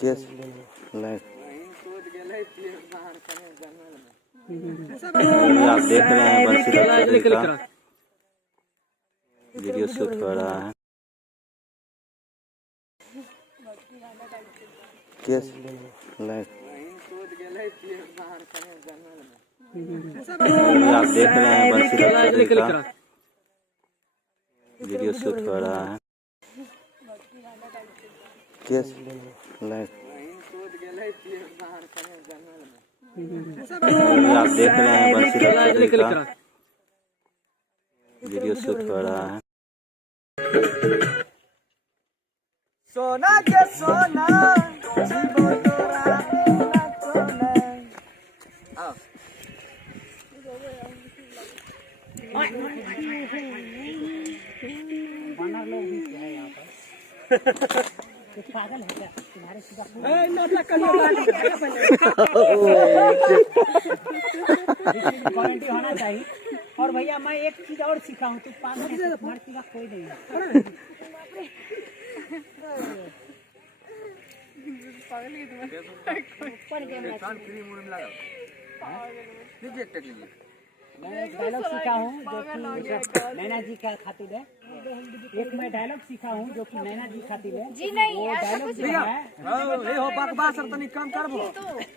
Case light आप देख रहे हैं बंसी का वीडियो शूट कर रहा है। केस लाइट आप देख रहे हैं बंसी का वीडियो शूट कर रहा है। केस लाइट आप देख रहे हैं बंसी का वीडियो शूट कर रहा है। सोना के सोना जीवो तोरा बिना कोना बना लोग भी है यहाँ पर पागल है क्या तुम्हारे सीधा क्वालिटी होना चाहिए। और भैया मैं एक चीज और सीखा हूँ, तू पागल है तुम्हारे सीधा कोई नहीं है। मैं डायलॉग सीखा हूँ जो कि नैना जी का खातिर है। एक मैं डायलॉग सीखा हूँ जो कि नैना जी खातिर है। जी नहीं, वो डायलॉग जो है ये हो बकवास और तनी कम करबो,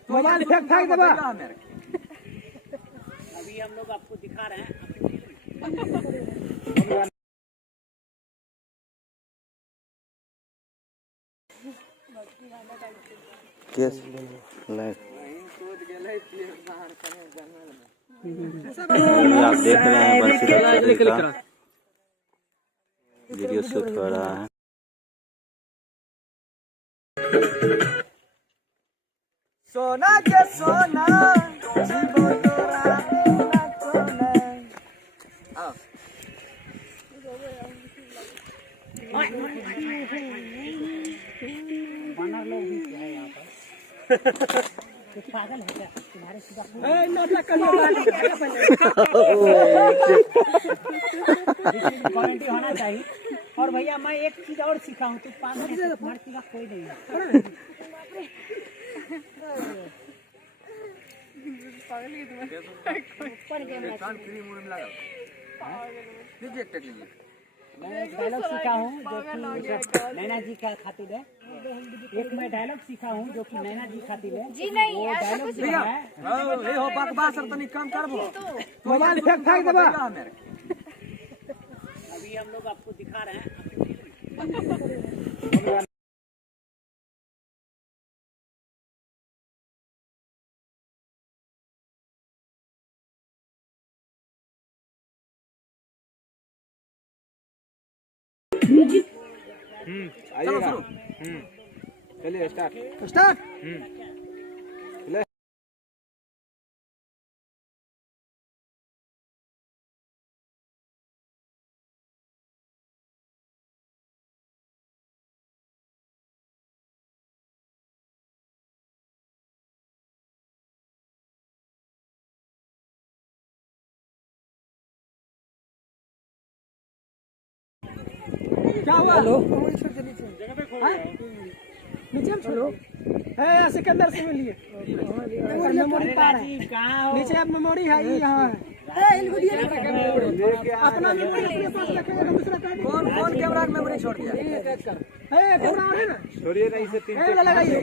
मोबाइल फेंक देबा। अभी हम लोग आपको दिखा रहे हैं। केस लाइट आप देख रहे हैं बंसी का वीडियो शूट कर रहा है। सोना के सोना जीवो तोरा बिना कोना बना लोग भी है यहाँ पर पागल है क्या तुम्हारे सीधा क्वालिटी होना चाहिए। और भैया मैं एक चीज और सीखा हूँ, तू पागल है तुम्हारे सीधा कोई नहीं है। मैं डायलॉग सीखा हूँ जो कि नैना जी का खातिर है। एक मैं डायलॉग सीखा हूँ जो कि नैना जी खातिर है। जी नहीं, वो डायलॉग जो है ये हो बकवास और तनी कम करबो, मोबाइल फेंक देबा। अभी हम लोग आपको दिखा रहे हैं। आइएगा। चलिए स्टार्ट। क्या हुआ? हेलो, नीचे में छोड़ो है, सिकंदर से मिलिए। मेमोरी पार है, नीचे अब मेमोरी है, ये यहाँ है। अपना मेमोरी अपने पास रखेंगे तो दूसरा कौन कैमरा में मेमोरी छोड़ दिया है? कैमरा है ना, छोड़िए ना, इसे 3 लगाइए।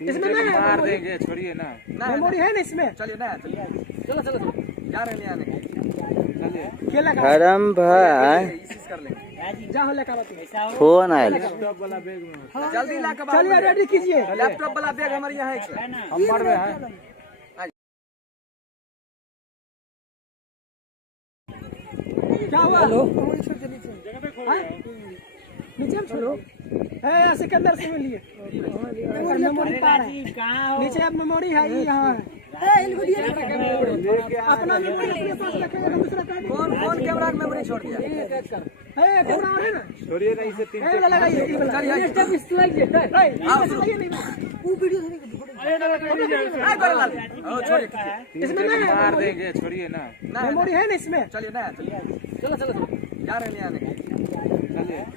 इसमें मार देंगे, छोड़िए ना, मेमोरी है ना इसमें। चलिए ना, चलो जा रहे हैं आने। हरम भाई फोन आया, जल्दी ला के चलिए, रेडी कीजिए। लैपटॉप वाला बैग हमारे यहाँ है, हम मर रहे हैं। क्या हुआ? हेलो, नीचे में छोड़ो है, सिकंदर से मिलिए। मेमोरी पार है, नीचे अब मेमोरी है, ये यहाँ है। अपना मेमोरी अपने पास रखेंगे तो दूसरा कौन कैमरा में मेमोरी छोड़ दिया है? कैमरा है ना, छोड़िए ना, इसे 3 लगाइए। इसमें नहीं मार देंगे, छोड़िए ना। मेमोरी है ना इसमें। चलिए ना, चलो चलो जा रहे हैं आने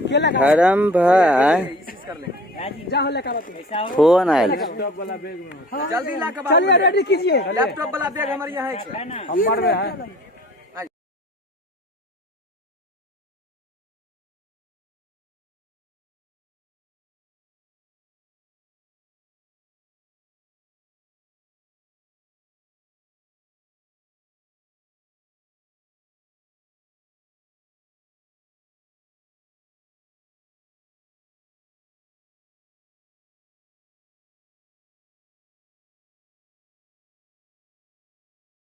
केला का हरम भाई इसी कर लेंगे। जा हो लेकर आते हैं। फोन आयल लैपटॉप वाला बैग में जल्दी ला के चलिए रेडी कीजिए। लैपटॉप वाला बैग हमारे यहाँ है। हम पढ़ रहे हैं।